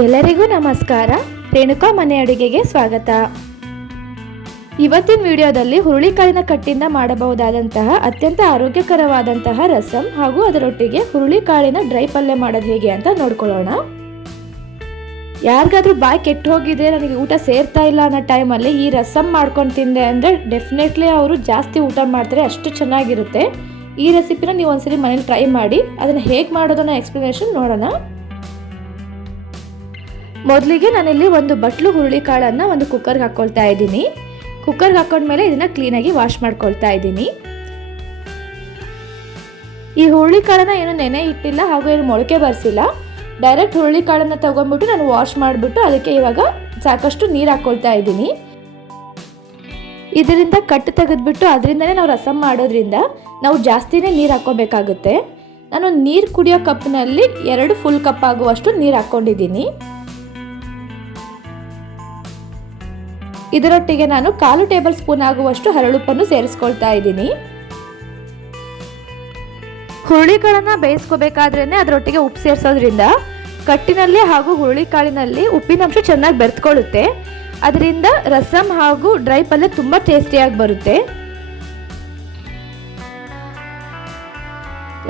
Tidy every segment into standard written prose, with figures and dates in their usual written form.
ಎಲ್ಲರಿಗೂ ನಮಸ್ಕಾರ. ರೇಣುಕಾ ಮನೆ ಅಡುಗೆಗೆ ಸ್ವಾಗತ. ಇವತ್ತಿನ ವಿಡಿಯೋದಲ್ಲಿ ಹುರುಳಿಕಾಳಿನ ಕಟ್ಟಿಂದ ಮಾಡಬಹುದಾದಂತಹ ಅತ್ಯಂತ ಆರೋಗ್ಯಕರವಾದಂತಹ ರಸಂ ಹಾಗೂ ಅದರೊಟ್ಟಿಗೆ ಹುರುಳಿಕಾಳಿನ ಡ್ರೈ ಪಲ್ಯ ಮಾಡೋದು ಹೇಗೆ ಅಂತ ನೋಡ್ಕೊಳ್ಳೋಣ. ಯಾರಿಗಾದ್ರೂ ಬಾಯಿ ಕೆಟ್ಟು ಹೋಗಿದೆ, ನನಗೆ ಊಟ ಸೇರ್ತಾ ಇಲ್ಲ ಅನ್ನೋ ಟೈಮಲ್ಲಿ ಈ ರಸಂ ಮಾಡ್ಕೊಂಡು ತಿಂದೆ ಅಂದರೆ ಡೆಫಿನೆಟ್ಲಿ ಅವರು ಜಾಸ್ತಿ ಊಟ ಮಾಡ್ತಾರೆ, ಅಷ್ಟು ಚೆನ್ನಾಗಿರುತ್ತೆ. ಈ ರೆಸಿಪಿನ ನೀವು ಒಂದ್ಸರಿ ಮನೇಲಿ ಟ್ರೈ ಮಾಡಿ. ಅದನ್ನು ಹೇಗೆ ಮಾಡೋದನ್ನ ಎಕ್ಸ್ಪ್ಲನೇಷನ್ ನೋಡೋಣ. ಮೊದಲಿಗೆ ನಾನಿಲ್ಲಿ ಒಂದು ಬಟ್ಲು ಹುರುಳಿಕಾಳನ್ನು ಒಂದು ಕುಕ್ಕರ್ಗೆ ಹಾಕ್ಕೊಳ್ತಾ ಇದ್ದೀನಿ. ಕುಕ್ಕರ್ಗೆ ಹಾಕೊಂಡ್ಮೇಲೆ ಇದನ್ನು ಕ್ಲೀನಾಗಿ ವಾಶ್ ಮಾಡ್ಕೊಳ್ತಾ ಇದ್ದೀನಿ. ಈ ಹುರುಳಿಕಾಳನ್ನು ಏನು ನೆನೆ ಇಟ್ಟಿಲ್ಲ ಹಾಗೂ ಏನು ಮೊಳಕೆ ಬರ್ಸಿಲ್ಲ. ಡೈರೆಕ್ಟ್ ಹುರುಳಿಕಾಳನ್ನು ತಗೊಂಡ್ಬಿಟ್ಟು ನಾನು ವಾಶ್ ಮಾಡಿಬಿಟ್ಟು ಅದಕ್ಕೆ ಇವಾಗ ಸಾಕಷ್ಟು ನೀರು ಹಾಕ್ಕೊಳ್ತಾ ಇದ್ದೀನಿ. ಇದರಿಂದ ಕಟ್ಟು ತೆಗೆದ್ಬಿಟ್ಟು ಅದರಿಂದನೇ ನಾವು ರಸಂ ಮಾಡೋದ್ರಿಂದ ನಾವು ಜಾಸ್ತಿನೇ ನೀರು ಹಾಕ್ಕೋಬೇಕಾಗುತ್ತೆ. ನಾನು ನೀರು ಕುಡಿಯೋ ಕಪ್ನಲ್ಲಿ 2 ಫುಲ್ ಕಪ್ ಆಗುವಷ್ಟು ನೀರು ಹಾಕ್ಕೊಂಡಿದ್ದೀನಿ. ಇದರೊಟ್ಟಿಗೆ ನಾನು 1/4 ಟೇಬಲ್ ಸ್ಪೂನ್ ಆಗುವಷ್ಟು ಹರಳುಪ್ಪನ್ನು ಸೇರಿಸ್ಕೊಳ್ತಾ ಇದ್ದೀನಿ. ಹುರುಳಿಕಾಳನ್ನ ಬೇಯಿಸ್ಕೋಬೇಕಾದ್ರೇನೆ ಅದರೊಟ್ಟಿಗೆ ಉಪ್ಪು ಸೇರಿಸೋದ್ರಿಂದ ಕಟ್ಟಿನಲ್ಲಿ ಹಾಗೂ ಹುರುಳಿಕಾಳಿನಲ್ಲಿ ಉಪ್ಪಿನಂಶ ಚೆನ್ನಾಗಿ ಬೆರೆತ್ಕೊಳ್ಳುತ್ತೆ. ಅದರಿಂದ ರಸಂ ಹಾಗೂ ಡ್ರೈ ಪಲ್ಯ ತುಂಬ ಟೇಸ್ಟಿಯಾಗಿ ಬರುತ್ತೆ.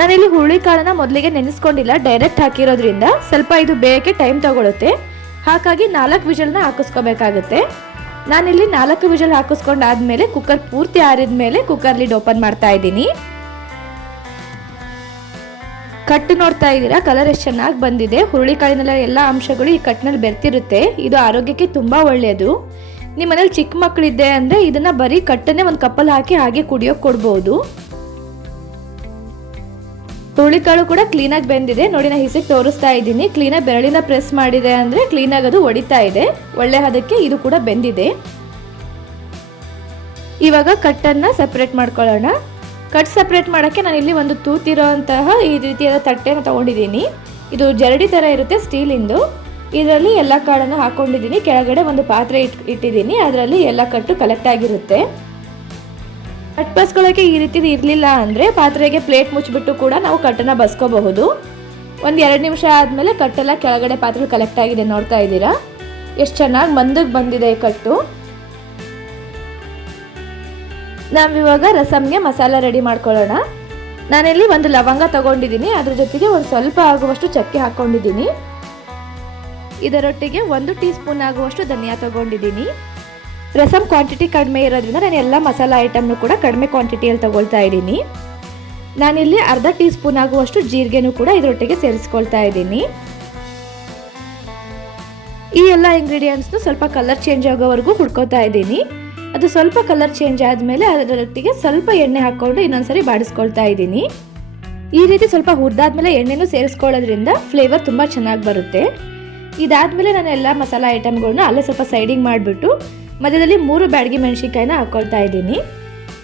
ನಾನಿಲ್ಲಿ ಹುರುಳಿಕಾಳನ್ನ ಮೊದಲಿಗೆ ನೆನೆಸ್ಕೊಂಡಿಲ್ಲ, ಡೈರೆಕ್ಟ್ ಹಾಕಿರೋದ್ರಿಂದ ಸ್ವಲ್ಪ ಇದು ಬೇಯಕ್ಕೆ ಟೈಮ್ ತಗೊಳುತ್ತೆ. ಹಾಗಾಗಿ 4 ವಿಷಲ್ನ ಹಾಕಿಸ್ಕೋಬೇಕಾಗುತ್ತೆ. ನಾನಿಲ್ಲಿ 4 ವಿಷಲ್ ಹಾಕಿಸ್ಕೊಂಡಾದ್ಮೇಲೆ ಕುಕ್ಕರ್ ಪೂರ್ತಿ ಆರಿದ ಮೇಲೆ ಕುಕ್ಕರ್ ಲಿಡ್ ಓಪನ್ ಮಾಡ್ತಾ ಇದ್ದೀನಿ. ಕಟ್ಟು ನೋಡ್ತಾ ಇದ್ದೀರಾ, ಕಲರ್ ಎಷ್ಟು ಚೆನ್ನಾಗಿ ಬಂದಿದೆ. ಹುರುಳಿಕಾಳಿನೆಲ್ಲ ಎಲ್ಲ ಅಂಶಗಳು ಈ ಕಟ್ಟಿನಲ್ಲಿ ಬೆರ್ತಿರುತ್ತೆ. ಇದು ಆರೋಗ್ಯಕ್ಕೆ ತುಂಬ ಒಳ್ಳೆಯದು. ನಿಮ್ಮ ಮನೇಲಿ ಚಿಕ್ಕ ಮಕ್ಕಳಿದ್ದೆ ಅಂದರೆ ಇದನ್ನ ಬರೀ ಕಟ್ಟನ್ನೇ ಒಂದು ಕಪ್ಪಲ್ಲಿ ಹಾಕಿ ಹಾಗೆ ಕುಡಿಯೋಕೆ ಕೊಡ್ಬೋದು. ಹುರುಳಿಕಾಳು ಕೂಡ ಕ್ಲೀನಾಗಿ ಬೆಂದಿದೆ ನೋಡಿ. ನಾನು ಹಿಸಿಗೆ ತೋರಿಸ್ತಾ ಇದ್ದೀನಿ. ಕ್ಲೀನಾಗಿ ಬೆರಳಿಂದ ಪ್ರೆಸ್ ಮಾಡಿದೆ ಅಂದರೆ ಕ್ಲೀನಾಗಿ ಅದು ಒಡಿತಾ ಇದೆ. ಒಳ್ಳೆ ಹದಕ್ಕೆ ಇದು ಕೂಡ ಬೆಂದಿದೆ. ಇವಾಗ ಕಟ್ಟನ್ನು ಸಪ್ರೇಟ್ ಮಾಡ್ಕೊಳ್ಳೋಣ. ಕಟ್ ಸಪ್ರೇಟ್ ಮಾಡೋಕ್ಕೆ ನಾನಿಲ್ಲಿ ಒಂದು ತೂತಿರೋಂತಹ ಈ ರೀತಿಯಾದ ತಟ್ಟೆನ ತೊಗೊಂಡಿದ್ದೀನಿ. ಇದು ಜರಡಿ ಥರ ಇರುತ್ತೆ, ಸ್ಟೀಲಿಂದು. ಇದರಲ್ಲಿ ಎಲ್ಲ ಕಾಳನ್ನು ಹಾಕ್ಕೊಂಡಿದ್ದೀನಿ. ಕೆಳಗಡೆ ಒಂದು ಪಾತ್ರೆ ಇಟ್ಟಿದ್ದೀನಿ. ಅದರಲ್ಲಿ ಎಲ್ಲ ಕಟ್ಟು ಕಲೆಕ್ಟ್ ಆಗಿರುತ್ತೆ. ಕಟ್ ಬಸ್ಕೊಳ್ಳೋಕ್ಕೆ ಈ ರೀತಿದು ಇರಲಿಲ್ಲ ಅಂದರೆ ಪಾತ್ರೆಗೆ ಪ್ಲೇಟ್ ಮುಚ್ಚಿಬಿಟ್ಟು ಕೂಡ ನಾವು ಕಟ್ಟನ್ನು ಬಸ್ಕೋಬಹುದು. ಒಂದು 2 ನಿಮಿಷ ಆದಮೇಲೆ ಕಟ್ಟೆಲ್ಲ ಕೆಳಗಡೆ ಪಾತ್ರೆ ಕಲೆಕ್ಟ್ ಆಗಿದೆ. ನೋಡ್ತಾ ಇದ್ದೀರಾ ಎಷ್ಟು ಚೆನ್ನಾಗಿ ಮಂದಕ್ಕೆ ಬಂದಿದೆ ಈ ಕಟ್ಟು. ನಾವಿವಾಗ ರಸಮ್ಗೆ ಮಸಾಲ ರೆಡಿ ಮಾಡ್ಕೊಳ್ಳೋಣ. ನಾನಿಲ್ಲಿ ಒಂದು ಲವಂಗ ತಗೊಂಡಿದ್ದೀನಿ. ಅದ್ರ ಜೊತೆಗೆ ಒಂದು ಸ್ವಲ್ಪ ಆಗುವಷ್ಟು ಚಕ್ಕೆ ಹಾಕ್ಕೊಂಡಿದ್ದೀನಿ. ಇದರೊಟ್ಟಿಗೆ 1 ಟೀ ಸ್ಪೂನ್ ಆಗುವಷ್ಟು ಧನಿಯಾ ತಗೊಂಡಿದ್ದೀನಿ. ರಸಂ ಕ್ವಾಂಟಿಟಿ ಕಡಿಮೆ ಇರೋದ್ರಿಂದ ನಾನು ಎಲ್ಲ ಮಸಾಲ ಐಟಮ್ನು ಕೂಡ ಕಡಿಮೆ ಕ್ವಾಂಟಿಟಿಯಲ್ಲಿ ತಗೊಳ್ತಾ ಇದ್ದೀನಿ. ನಾನಿಲ್ಲಿ ಅರ್ಧ ಟೀ ಸ್ಪೂನ್ ಆಗುವಷ್ಟು ಜೀರಿಗೆನೂ ಕೂಡ ಇದರೊಟ್ಟಿಗೆ ಸೇರಿಸ್ಕೊಳ್ತಾ ಇದ್ದೀನಿ. ಈ ಎಲ್ಲ ಇಂಗ್ರೀಡಿಯೆಂಟ್ಸ್ನು ಸ್ವಲ್ಪ ಕಲರ್ ಚೇಂಜ್ ಆಗೋವರೆಗೂ ಹುಡ್ಕೋತಾ ಇದ್ದೀನಿ. ಅದು ಸ್ವಲ್ಪ ಕಲರ್ ಚೇಂಜ್ ಆದಮೇಲೆ ಅದರೊಟ್ಟಿಗೆ ಸ್ವಲ್ಪ ಎಣ್ಣೆ ಹಾಕ್ಕೊಂಡು ಇನ್ನೊಂದ್ಸರಿ ಬಾಡಿಸ್ಕೊಳ್ತಾ ಇದ್ದೀನಿ. ಈ ರೀತಿ ಸ್ವಲ್ಪ ಹುರಿದಾದ್ಮೇಲೆ ಎಣ್ಣೆನೂ ಸೇರಿಸ್ಕೊಳ್ಳೋದ್ರಿಂದ ಫ್ಲೇವರ್ ತುಂಬ ಚೆನ್ನಾಗಿ ಬರುತ್ತೆ. ಇದಾದಮೇಲೆ ನಾನು ಎಲ್ಲ ಮಸಾಲ ಐಟಮ್ಗಳನ್ನ ಅಲ್ಲೇ ಸ್ವಲ್ಪ ಸೈಡಿಂಗ್ ಮಾಡಿಬಿಟ್ಟು ಮಧ್ಯದಲ್ಲಿ 3 ಬ್ಯಾಡಗಿ ಮೆಣಸಿನ್ಕಾಯಿನ ಹಾಕ್ಕೊಳ್ತಾ ಇದ್ದೀನಿ.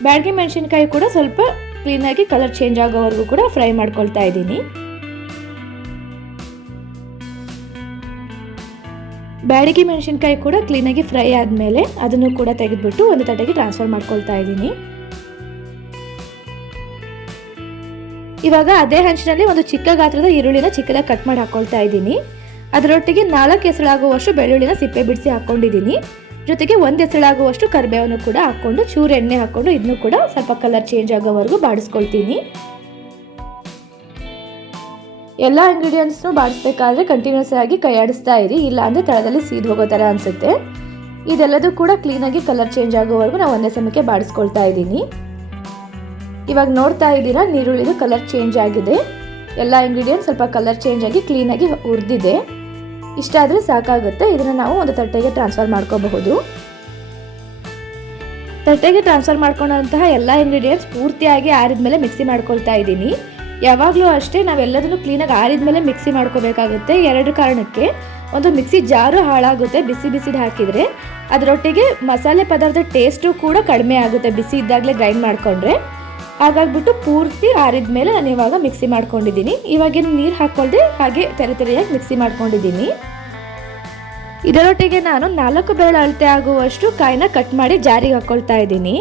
ಬ್ಯಾಡಗಿ ಮೆಣಸಿನ್ಕಾಯಿ ಕೂಡ ಸ್ವಲ್ಪ ಕ್ಲೀನಾಗಿ ಕಲರ್ ಚೇಂಜ್ ಆಗೋವರೆಗೂ ಕೂಡ ಫ್ರೈ ಮಾಡ್ಕೊಳ್ತಾ ಇದ್ದೀನಿ. ಬ್ಯಾಡಗಿ ಮೆಣಸಿನ್ಕಾಯಿ ಕೂಡ ಕ್ಲೀನಾಗಿ ಫ್ರೈ ಆದಮೇಲೆ ಅದನ್ನು ಕೂಡ ತೆಗೆದುಬಿಟ್ಟು ಒಂದು ತಟ್ಟೆಗೆ ಟ್ರಾನ್ಸ್ಫರ್ ಮಾಡ್ಕೊಳ್ತಾ ಇದ್ದೀನಿ. ಇವಾಗ ಅದೇ ಹಂಚಿನಲ್ಲಿ ಒಂದು ಚಿಕ್ಕ ಗಾತ್ರದ ಈರುಳ್ಳಿನ ಚಿಕ್ಕದಾಗಿ ಕಟ್ ಮಾಡಿ ಹಾಕ್ಕೊಳ್ತಾ ಇದ್ದೀನಿ. ಅದರೊಟ್ಟಿಗೆ 4 ಎಸಳಾಗುವಷ್ಟು ಬೆಳ್ಳುಳ್ಳಿನ ಸಿಪ್ಪೆ ಬಿಡಿಸಿ ಹಾಕ್ಕೊಂಡಿದ್ದೀನಿ. ಜೊತೆಗೆ 1 ಎಸಳಾಗುವಷ್ಟು ಕರಿಬೇವನ್ನು ಕೂಡ ಹಾಕ್ಕೊಂಡು ಚೂರು ಎಣ್ಣೆ ಹಾಕ್ಕೊಂಡು ಇದನ್ನು ಕೂಡ ಸ್ವಲ್ಪ ಕಲರ್ ಚೇಂಜ್ ಆಗೋವರೆಗೂ ಬಾಡಿಸ್ಕೊಳ್ತೀನಿ. ಎಲ್ಲ ಇಂಗ್ರೀಡಿಯೆಂಟ್ಸ್ನು ಬಾಡಿಸ್ಬೇಕಾದ್ರೆ ಕಂಟಿನ್ಯೂಸ್ ಆಗಿ ಕೈ ಆಡಿಸ್ತಾ ಇರಿ, ಇಲ್ಲ ಅಂದರೆ ತಳದಲ್ಲಿ ಸೀದ್ ಹೋಗೋ ಥರ ಅನಿಸುತ್ತೆ. ಇದೆಲ್ಲದೂ ಕೂಡ ಕ್ಲೀನಾಗಿ ಕಲರ್ ಚೇಂಜ್ ಆಗೋವರೆಗೂ ನಾವು ಒಂದೇ ಸಮಯಕ್ಕೆ ಬಾಡಿಸ್ಕೊಳ್ತಾ ಇದ್ದೀನಿ. ಇವಾಗ ನೋಡ್ತಾ ಇದ್ದೀರಾ, ನೀರುಳ್ಳಿದು ಕಲರ್ ಚೇಂಜ್ ಆಗಿದೆ. ಎಲ್ಲ ಇಂಗ್ರೀಡಿಯೆಂಟ್ಸ್ ಸ್ವಲ್ಪ ಕಲರ್ ಚೇಂಜ್ ಆಗಿ ಕ್ಲೀನಾಗಿ ಹುರಿದಿದೆ. ಇಷ್ಟ ಆದರೆ ಸಾಕಾಗುತ್ತೆ. ಇದನ್ನು ನಾವು ಒಂದು ತಟ್ಟೆಗೆ ಟ್ರಾನ್ಸ್ಫರ್ ಮಾಡ್ಕೋಬಹುದು. ತಟ್ಟೆಗೆ ಟ್ರಾನ್ಸ್ಫರ್ ಮಾಡ್ಕೊಂಡಂತಹ ಎಲ್ಲ ಇಂಗ್ರೀಡಿಯೆಂಟ್ಸ್ ಪೂರ್ತಿಯಾಗಿ ಆರಿದ್ಮೇಲೆ ಮಿಕ್ಸಿ ಮಾಡ್ಕೊಳ್ತಾ ಇದ್ದೀನಿ. ಯಾವಾಗಲೂ ಅಷ್ಟೇ ನಾವೆಲ್ಲದನ್ನು ಕ್ಲೀನಾಗಿ ಆರಿದ್ಮೇಲೆ ಮಿಕ್ಸಿ ಮಾಡ್ಕೋಬೇಕಾಗುತ್ತೆ. 2 ಕಾರಣಕ್ಕೆ. ಒಂದು ಮಿಕ್ಸಿ ಜಾರು ಹಾಳಾಗುತ್ತೆ ಬಿಸಿ ಬಿಸಿದು ಹಾಕಿದರೆ. ಅದರೊಟ್ಟಿಗೆ ಮಸಾಲೆ ಪದಾರ್ಥ ಟೇಸ್ಟು ಕೂಡ ಕಡಿಮೆ ಆಗುತ್ತೆ ಬಿಸಿ ಇದ್ದಾಗಲೇ ಗ್ರೈಂಡ್ ಮಾಡಿಕೊಂಡ್ರೆ. ಹಾಗಾಗ್ಬಿಟ್ಟು ಪೂರ್ತಿ ಆರಿದ ಮೇಲೆ ನಾನು ಇವಾಗ ಮಿಕ್ಸಿ ಮಾಡ್ಕೊಂಡಿದ್ದೀನಿ. ಇವಾಗೇನು ನೀರು ಹಾಕ್ಕೊಳ್ದೆ ಹಾಗೆ ತೆರೆಯಾಗಿ ಮಿಕ್ಸಿ ಮಾಡ್ಕೊಂಡಿದ್ದೀನಿ. ಇದರೊಟ್ಟಿಗೆ ನಾನು 4 ಬೆರಳು ಅಳತೆ ಆಗುವಷ್ಟು ಕಾಯಿನ ಕಟ್ ಮಾಡಿ ಜಾರಿಗೆ ಹಾಕ್ಕೊಳ್ತಾ ಇದ್ದೀನಿ.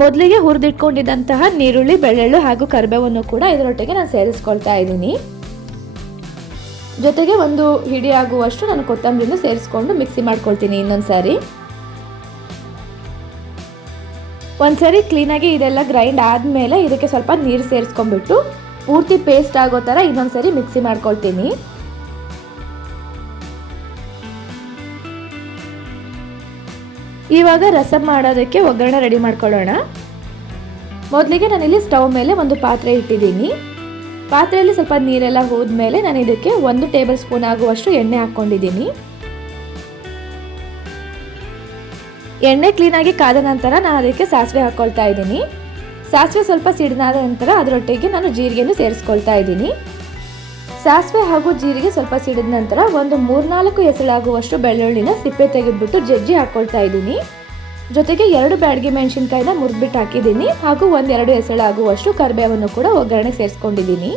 ಮೊದಲಿಗೆ ಹುರಿದಿಟ್ಕೊಂಡಿದ್ದಂತಹ ನೀರುಳ್ಳಿ, ಬೆಳ್ಳುಳ್ಳಿ ಹಾಗೂ ಕರಿಬೇವನ್ನು ಕೂಡ ಇದರೊಟ್ಟಿಗೆ ನಾನು ಸೇರಿಸ್ಕೊಳ್ತಾ ಇದ್ದೀನಿ. ಜೊತೆಗೆ ಒಂದು ಹಿಡಿ ಆಗುವಷ್ಟು ನಾನು ಕೊತ್ತಂಬರಿನೂ ಸೇರಿಸ್ಕೊಂಡು ಮಿಕ್ಸಿ ಮಾಡ್ಕೊಳ್ತೀನಿ. ಒಂದ್ಸರಿ ಕ್ಲೀನಾಗಿ ಇದೆಲ್ಲ ಗ್ರೈಂಡ್ ಆದಮೇಲೆ ಇದಕ್ಕೆ ಸ್ವಲ್ಪ ನೀರು ಸೇರಿಸ್ಕೊಂಡ್ಬಿಟ್ಟು ಪೂರ್ತಿ ಪೇಸ್ಟ್ ಆಗೋ ಥರ ಇನ್ನೊಂದ್ಸರಿ ಮಿಕ್ಸಿ ಮಾಡ್ಕೊಳ್ತೀನಿ. ಇವಾಗ ರಸಂ ಮಾಡೋದಕ್ಕೆ ಒಗ್ಗರಣೆ ರೆಡಿ ಮಾಡ್ಕೊಳ್ಳೋಣ. ಮೊದಲಿಗೆ ನಾನಿಲ್ಲಿ ಸ್ಟವ್ ಮೇಲೆ ಒಂದು ಪಾತ್ರೆ ಇಟ್ಟಿದ್ದೀನಿ. ಪಾತ್ರೆಯಲ್ಲಿ ಸ್ವಲ್ಪ ನೀರೆಲ್ಲ ಹೋದ್ಮೇಲೆ ನಾನು ಇದಕ್ಕೆ 1 ಟೇಬಲ್ ಸ್ಪೂನ್ ಆಗುವಷ್ಟು ಎಣ್ಣೆ ಹಾಕ್ಕೊಂಡಿದ್ದೀನಿ. ಎಣ್ಣೆ ಕ್ಲೀನಾಗಿ ಕಾದ ನಂತರ ನಾನು ಅದಕ್ಕೆ ಸಾಸಿವೆ ಹಾಕ್ಕೊಳ್ತಾ ಇದ್ದೀನಿ. ಸಾಸಿವೆ ಸ್ವಲ್ಪ ಸಿಡಿದಾದ ನಂತರ ಅದರೊಟ್ಟಿಗೆ ನಾನು ಜೀರಿಗೆನೂ ಸೇರಿಸ್ಕೊಳ್ತಾ ಇದ್ದೀನಿ. ಸಾಸಿವೆ ಹಾಗೂ ಜೀರಿಗೆ ಸ್ವಲ್ಪ ಸಿಡಿದ ನಂತರ ಒಂದು 3-4 ಎಸಳಾಗುವಷ್ಟು ಬೆಳ್ಳುಳ್ಳಿನ ಸಿಪ್ಪೆ ತೆಗೆದುಬಿಟ್ಟು ಜಜ್ಜಿ ಹಾಕ್ಕೊಳ್ತಾ ಇದ್ದೀನಿ. ಜೊತೆಗೆ 2 ಬ್ಯಾಡಗಿ ಮೆಣಸಿನ್ಕಾಯಿನ ಮುರಿದ್ಬಿಟ್ಟು ಹಾಕಿದ್ದೀನಿ ಹಾಗೂ 1-2 ಎಸಳಾಗುವಷ್ಟು ಕರಿಬೇವನ್ನು ಕೂಡ ಒಗ್ಗರಣೆ ಸೇರಿಸ್ಕೊಂಡಿದ್ದೀನಿ.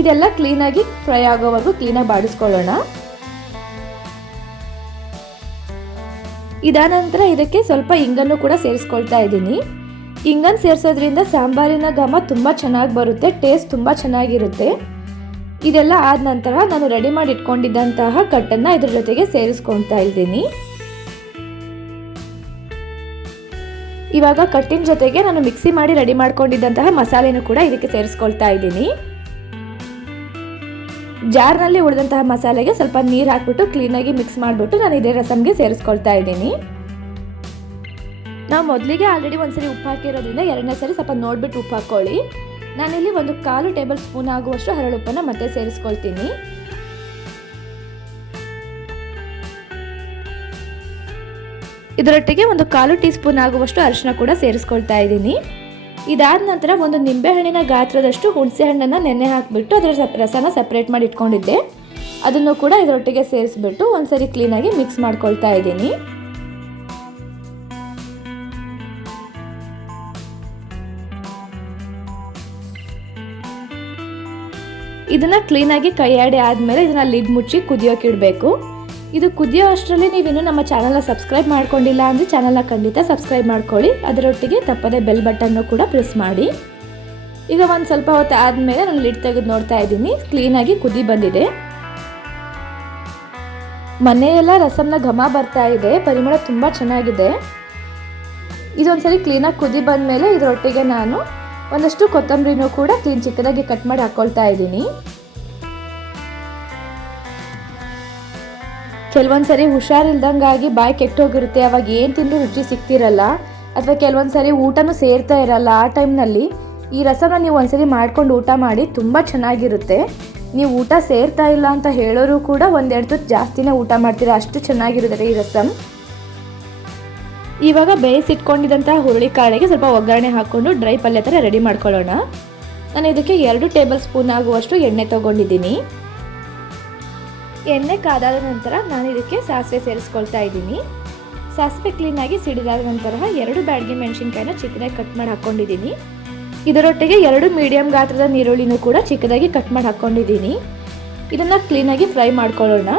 ಇದೆಲ್ಲ ಕ್ಲೀನಾಗಿ ಫ್ರೈ ಆಗೋವರೆಗೂ ಕ್ಲೀನಾಗಿ ಬಾಡಿಸ್ಕೊಳ್ಳೋಣ. ಇದಾದ ನಂತರ ಇದಕ್ಕೆ ಸ್ವಲ್ಪ ಇಂಗನ್ನು ಕೂಡ ಸೇರಿಸ್ಕೊಳ್ತಾ ಇದ್ದೀನಿ. ಇಂಗನ್ನು ಸೇರಿಸೋದ್ರಿಂದ ಸಾಂಬಾರಿನ ಘಮ ತುಂಬ ಚೆನ್ನಾಗಿ ಬರುತ್ತೆ, ಟೇಸ್ಟ್ ತುಂಬ ಚೆನ್ನಾಗಿರುತ್ತೆ. ಇದೆಲ್ಲ ಆದ ನಂತರ ನಾನು ರೆಡಿ ಮಾಡಿ ಇಟ್ಕೊಂಡಿದ್ದಂತಹ ಕಟ್ಟನ್ನು ಇದ್ರ ಜೊತೆಗೆ ಸೇರಿಸ್ಕೊಳ್ತಾ ಇದ್ದೀನಿ. ಇವಾಗ ಕಟ್ಟಿನ ಜೊತೆಗೆ ನಾನು ಮಿಕ್ಸಿ ಮಾಡಿ ರೆಡಿ ಮಾಡ್ಕೊಂಡಿದ್ದಂತಹ ಮಸಾಲೆನೂ ಕೂಡ ಇದಕ್ಕೆ ಸೇರಿಸ್ಕೊಳ್ತಾ ಇದ್ದೀನಿ. ಜಾರ್ನಲ್ಲಿ ಉಳಿದಂತಹ ಮಸಾಲೆಗೆ ಸ್ವಲ್ಪ ನೀರು ಹಾಕ್ಬಿಟ್ಟು ಕ್ಲೀನಾಗಿ ಮಿಕ್ಸ್ ಮಾಡಿಬಿಟ್ಟು ನಾನು ಇದೇ ರಸಮ್ಗೆ ಸೇರಿಸ್ಕೊಳ್ತಾ ಇದ್ದೀನಿ. ನಾವು ಮೊದಲಿಗೆ ಆಲ್ರೆಡಿ ಒಂದ್ಸರಿ ಉಪ್ಪು ಹಾಕಿರೋದ್ರಿಂದ 2ನೇ ಸರಿ ಸ್ವಲ್ಪ ನೋಡಿಬಿಟ್ಟು ಉಪ್ಪು ಹಾಕ್ಕೊಳ್ಳಿ. ನಾನಿಲ್ಲಿ 1/4 ಟೇಬಲ್ ಸ್ಪೂನ್ ಆಗುವಷ್ಟು ಹರಳುಪ್ಪನ್ನು ಮತ್ತೆ ಸೇರಿಸ್ಕೊಳ್ತೀನಿ. ಇದರೊಟ್ಟಿಗೆ 1/4 ಟೀ ಸ್ಪೂನ್ ಆಗುವಷ್ಟು ಅರಿಶಿನ ಕೂಡ ಸೇರಿಸ್ಕೊಳ್ತಾ ಇದ್ದೀನಿ. ಇದಾದ ನಂತರ ಒಂದು ನಿಂಬೆಹಣ್ಣಿನ ಗಾತ್ರದಷ್ಟು ಹುಣಸೆ ಹಣ್ಣನ್ನು ನೆನೆ ಹಾಕಿಬಿಟ್ಟು ಅದರ ರಸನ ಸಪ್ರೇಟ್ ಮಾಡಿ ಇಟ್ಕೊಂಡಿದ್ದೆ. ಅದನ್ನು ಕೂಡ ಇದರೊಟ್ಟಿಗೆ ಸೇರಿಸ್ಬಿಟ್ಟು ಒಂದ್ಸರಿ ಕ್ಲೀನಾಗಿ ಮಿಕ್ಸ್ ಮಾಡ್ಕೊಳ್ತಾ ಇದ್ದೀನಿ. ಇದನ್ನ ಕ್ಲೀನಾಗಿ ಕೈಯಾಡಿ ಆದಮೇಲೆ ಇದನ್ನ ಲಿಡ್ ಮುಚ್ಚಿ ಕುದಿಯೋಕೆ ಇಡಬೇಕು. ಇದು ಕುದಿಯೋ ಅಷ್ಟರಲ್ಲಿ ನೀವಿನ್ನೂ ನಮ್ಮ ಚಾನಲ್ನ ಸಬ್ಸ್ಕ್ರೈಬ್ ಮಾಡ್ಕೊಂಡಿಲ್ಲ ಅಂದರೆ ಚಾನಲ್ನ ಖಂಡಿತ ಸಬ್ಸ್ಕ್ರೈಬ್ ಮಾಡ್ಕೊಳ್ಳಿ. ಅದರೊಟ್ಟಿಗೆ ತಪ್ಪದೆ ಬೆಲ್ ಬಟನ್ನು ಕೂಡ ಪ್ರೆಸ್ ಮಾಡಿ. ಈಗ ಒಂದು ಸ್ವಲ್ಪ ಹೊತ್ತು ಆದಮೇಲೆ ನಾನು ಲಿಡ್ ತೆಗೆದು ನೋಡ್ತಾ ಇದ್ದೀನಿ, ಕ್ಲೀನಾಗಿ ಕುದಿ ಬಂದಿದೆ. ಮನೆಯೆಲ್ಲ ರಸಮ್ನ ಘಮ ಬರ್ತಾ ಇದೆ, ಪರಿಮಳ ತುಂಬ ಚೆನ್ನಾಗಿದೆ. ಇದೊಂದ್ಸರಿ ಕ್ಲೀನಾಗಿ ಕುದಿ ಬಂದಮೇಲೆ ಇದರೊಟ್ಟಿಗೆ ನಾನು ಒಂದಷ್ಟು ಕೊತ್ತಂಬರಿನೂ ಕೂಡ ಚಿಕ್ಕದಾಗಿ ಕಟ್ ಮಾಡಿ ಹಾಕ್ಕೊಳ್ತಾ ಇದ್ದೀನಿ. ಕೆಲವೊಂದ್ಸರಿ ಹುಷಾರಿಲ್ದಂಗಾಗಿ ಬಾಯಿ ಕೆಟ್ಟೋಗಿರುತ್ತೆ, ಅವಾಗ ಏನು ತಿಂದರೂ ರುಚಿ ಸಿಗ್ತಿರಲ್ಲ, ಅಥವಾ ಕೆಲವೊಂದ್ಸರಿ ಊಟನೂ ಸೇರ್ತಾ ಇರಲ್ಲ. ಆ ಟೈಮ್ನಲ್ಲಿ ಈ ರಸನ ನೀವು ಒಂದ್ಸರಿ ಮಾಡ್ಕೊಂಡು ಊಟ ಮಾಡಿ, ತುಂಬ ಚೆನ್ನಾಗಿರುತ್ತೆ. ನೀವು ಊಟ ಸೇರ್ತಾ ಇಲ್ಲ ಅಂತ ಹೇಳೋರು ಕೂಡ 1-2 ತುತ್ತು ಜಾಸ್ತಿನೇ ಊಟ ಮಾಡ್ತೀರಾ, ಅಷ್ಟು ಚೆನ್ನಾಗಿರುತ್ತೆ ಈ ರಸಮ್. ಇವಾಗ ಬೇಯಿಸಿಟ್ಕೊಂಡಿದ್ದಂತಹ ಹುರುಳಿಕಾಳಿಗೆ ಸ್ವಲ್ಪ ಒಗ್ಗರಣೆ ಹಾಕ್ಕೊಂಡು ಡ್ರೈ ಪಲ್ಯ ಥರ ರೆಡಿ ಮಾಡ್ಕೊಳ್ಳೋಣ. ನಾನು ಇದಕ್ಕೆ 2 ಟೇಬಲ್ ಸ್ಪೂನ್ ಆಗುವಷ್ಟು ಎಣ್ಣೆ ತೊಗೊಂಡಿದ್ದೀನಿ. ಎಣ್ಣೆ ಕಾದಾದ ನಂತರ ನಾನು ಇದಕ್ಕೆ ಸಾಸಿವೆ ಸೇರಿಸ್ಕೊಳ್ತಾ ಇದ್ದೀನಿ. ಸಾಸಿವೆ ಕ್ಲೀನಾಗಿ ಸಿಡಿದಾದ ನಂತರ 2 ಬ್ಯಾಡಗಿ ಮೆಣಸಿನ್ಕಾಯಿನ ಚಿಕ್ಕದಾಗಿ ಕಟ್ ಮಾಡಿ ಹಾಕ್ಕೊಂಡಿದ್ದೀನಿ. ಇದರೊಟ್ಟಿಗೆ 2 ಮೀಡಿಯಂ ಗಾತ್ರದ ನೀರುಳ್ಳಿನೂ ಕೂಡ ಚಿಕ್ಕದಾಗಿ ಕಟ್ ಮಾಡಿ ಹಾಕ್ಕೊಂಡಿದ್ದೀನಿ. ಇದನ್ನು ಕ್ಲೀನಾಗಿ ಫ್ರೈ ಮಾಡ್ಕೊಳ್ಳೋಣ.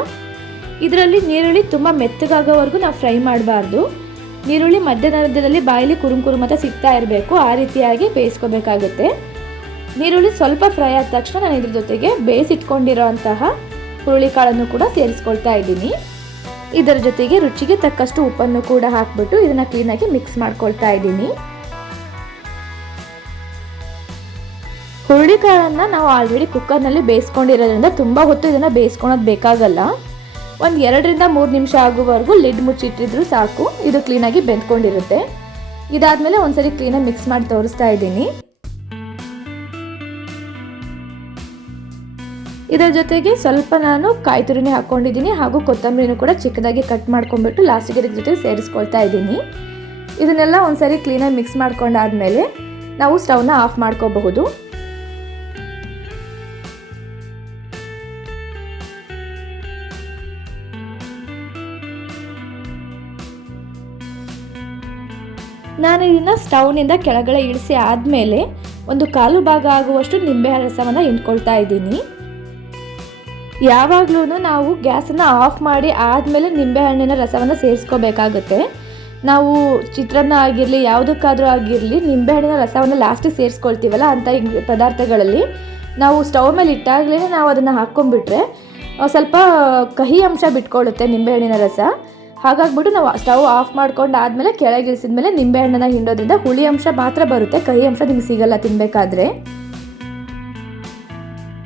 ಇದರಲ್ಲಿ ನೀರುಳ್ಳಿ ತುಂಬ ಮೆತ್ತಗಾಗೋವರೆಗೂ ನಾವು ಫ್ರೈ ಮಾಡಬಾರ್ದು. ನೀರುಳ್ಳಿ ಮಧ್ಯದಲ್ಲಿ ಬಾಯಲ್ಲಿ ಕುರುಮ್ ಅಂತ ಸಿಗ್ತಾ ಇರಬೇಕು, ಆ ರೀತಿಯಾಗಿ ಬೇಯಿಸ್ಕೋಬೇಕಾಗುತ್ತೆ. ನೀರುಳ್ಳಿ ಸ್ವಲ್ಪ ಫ್ರೈ ಆದ ತಕ್ಷಣ ನಾನು ಇದ್ರ ಜೊತೆಗೆ ಬೇಯಿಸಿಟ್ಕೊಂಡಿರೋ ಅಂತಹ ಹುರುಳಿಕಾಳನ್ನು ಕೂಡ ಸೇರಿಸ್ಕೊಳ್ತಾ ಇದ್ದೀನಿ. ಇದರ ಜೊತೆಗೆ ರುಚಿಗೆ ತಕ್ಕಷ್ಟು ಉಪ್ಪನ್ನು ಕೂಡ ಹಾಕ್ಬಿಟ್ಟು ಇದನ್ನ ಕ್ಲೀನಾಗಿ ಮಿಕ್ಸ್ ಮಾಡ್ಕೊಳ್ತಾ ಇದ್ದೀನಿ. ಹುರುಳಿಕಾಳನ್ನು ನಾವು ಆಲ್ರೆಡಿ ಕುಕ್ಕರ್ನಲ್ಲಿ ಬೇಯಿಸ್ಕೊಂಡಿರೋದ್ರಿಂದ ತುಂಬ ಹೊತ್ತು ಇದನ್ನು ಬೇಯಿಸ್ಕೊಳೋದು ಬೇಕಾಗಲ್ಲ. ಒಂದು 2-3 ನಿಮಿಷ ಆಗುವವರೆಗೂ ಲಿಡ್ ಮುಚ್ಚಿಟ್ಟಿದ್ರು ಸಾಕು, ಇದು ಕ್ಲೀನಾಗಿ ಬೆಂದ್ಕೊಂಡಿರುತ್ತೆ. ಇದಾದಮೇಲೆ ಒಂದ್ಸರಿ ಕ್ಲೀನಾಗಿ ಮಿಕ್ಸ್ ಮಾಡಿ ತೋರಿಸ್ತಾ ಇದ್ದೀನಿ. ಇದರ ಜೊತೆಗೆ ಸ್ವಲ್ಪ ನಾನು ಕಾಯಿ ತುರಿನೇ ಹಾಕ್ಕೊಂಡಿದ್ದೀನಿ ಹಾಗೂ ಕೊತ್ತಂಬರಿನೂ ಕೂಡ ಚಿಕ್ಕದಾಗಿ ಕಟ್ ಮಾಡ್ಕೊಂಡ್ಬಿಟ್ಟು ಲಾಸ್ಟಿಗೆ ಇದ್ರ ಜೊತೆಗೆ ಸೇರಿಸ್ಕೊಳ್ತಾ ಇದ್ದೀನಿ. ಇದನ್ನೆಲ್ಲ ಒಂದ್ಸರಿ ಕ್ಲೀನಾಗಿ ಮಿಕ್ಸ್ ಮಾಡ್ಕೊಂಡಾದ್ಮೇಲೆ ನಾವು ಸ್ಟವ್ನ ಆಫ್ ಮಾಡ್ಕೋಬಹುದು. ನಾನು ಇದನ್ನು ಸ್ಟವ್ನಿಂದ ಕೆಳಗಡೆ ಇಳಿಸಿ ಆದಮೇಲೆ 1/4 ಭಾಗ ಆಗುವಷ್ಟು ನಿಂಬೆ ರಸವನ್ನು ಹಿಂಡ್ಕೊಳ್ತಾ ಇದ್ದೀನಿ. ಯಾವಾಗಲೂ ನಾವು ಗ್ಯಾಸನ್ನು ಆಫ್ ಮಾಡಿ ಆದಮೇಲೆ ನಿಂಬೆಹಣ್ಣಿನ ರಸವನ್ನು ಸೇರಿಸ್ಕೋಬೇಕಾಗುತ್ತೆ. ನಾವು ಚಿತ್ರಾನ್ನ ಆಗಿರಲಿ ಯಾವುದಕ್ಕಾದರೂ ಆಗಿರಲಿ ನಿಂಬೆಹಣ್ಣಿನ ರಸವನ್ನು ಲಾಸ್ಟಿಗೆ ಸೇರಿಸ್ಕೊಳ್ತೀವಲ್ಲ ಅಂಥ ಪದಾರ್ಥಗಳಲ್ಲಿ ನಾವು ಸ್ಟವ್ ಮೇಲೆ ಇಟ್ಟಾಗಲೇ ನಾವು ಅದನ್ನು ಹಾಕ್ಕೊಂಡ್ಬಿಟ್ರೆ ಸ್ವಲ್ಪ ಕಹಿ ಅಂಶ ಬಿಟ್ಕೊಳ್ಳುತ್ತೆ ನಿಂಬೆಹಣ್ಣಿನ ರಸ. ಹಾಗಾಗ್ಬಿಟ್ಟು ನಾವು ಸ್ಟವ್ ಆಫ್ ಮಾಡ್ಕೊಂಡು ಆದಮೇಲೆ ಕೆಳಗಿಳಿಸಿದ ಮೇಲೆ ನಿಂಬೆಹಣ್ಣನ್ನು ಹಿಂಡೋದ್ರಿಂದ ಹುಳಿ ಅಂಶ ಮಾತ್ರ ಬರುತ್ತೆ, ಕಹಿ ಅಂಶ ನಿಮ್ಗೆ ಸಿಗಲ್ಲ ತಿನ್ನಬೇಕಾದ್ರೆ.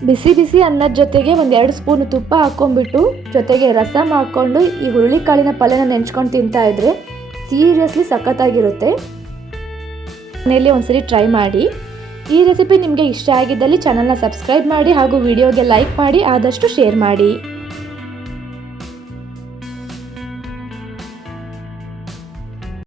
ಬಿಸಿ ಬಿಸಿ ಅನ್ನದ ಜೊತೆಗೆ 1-2 ಸ್ಪೂನ್ ತುಪ್ಪ ಹಾಕ್ಕೊಂಡ್ಬಿಟ್ಟು ಜೊತೆಗೆ ರಸಮ್ ಹಾಕ್ಕೊಂಡು ಈ ಹುರುಳಿಕಾಳಿನ ಪಲ್ಯನ ನೆಂಚ್ಕೊಂಡು ತಿಂತಾ ಇದ್ರೆ ಸೀರಿಯಸ್ಲಿ ಸಖತ್ತಾಗಿರುತ್ತೆ. ಮನೆಯಲ್ಲಿ ಒಂದ್ಸರಿ ಟ್ರೈ ಮಾಡಿ. ಈ ರೆಸಿಪಿ ನಿಮಗೆ ಇಷ್ಟ ಆಗಿದ್ದಲ್ಲಿ ಚಾನಲ್ನ ಸಬ್ಸ್ಕ್ರೈಬ್ ಮಾಡಿ ಹಾಗೂ ವಿಡಿಯೋಗೆ ಲೈಕ್ ಮಾಡಿ, ಆದಷ್ಟು ಶೇರ್ ಮಾಡಿ.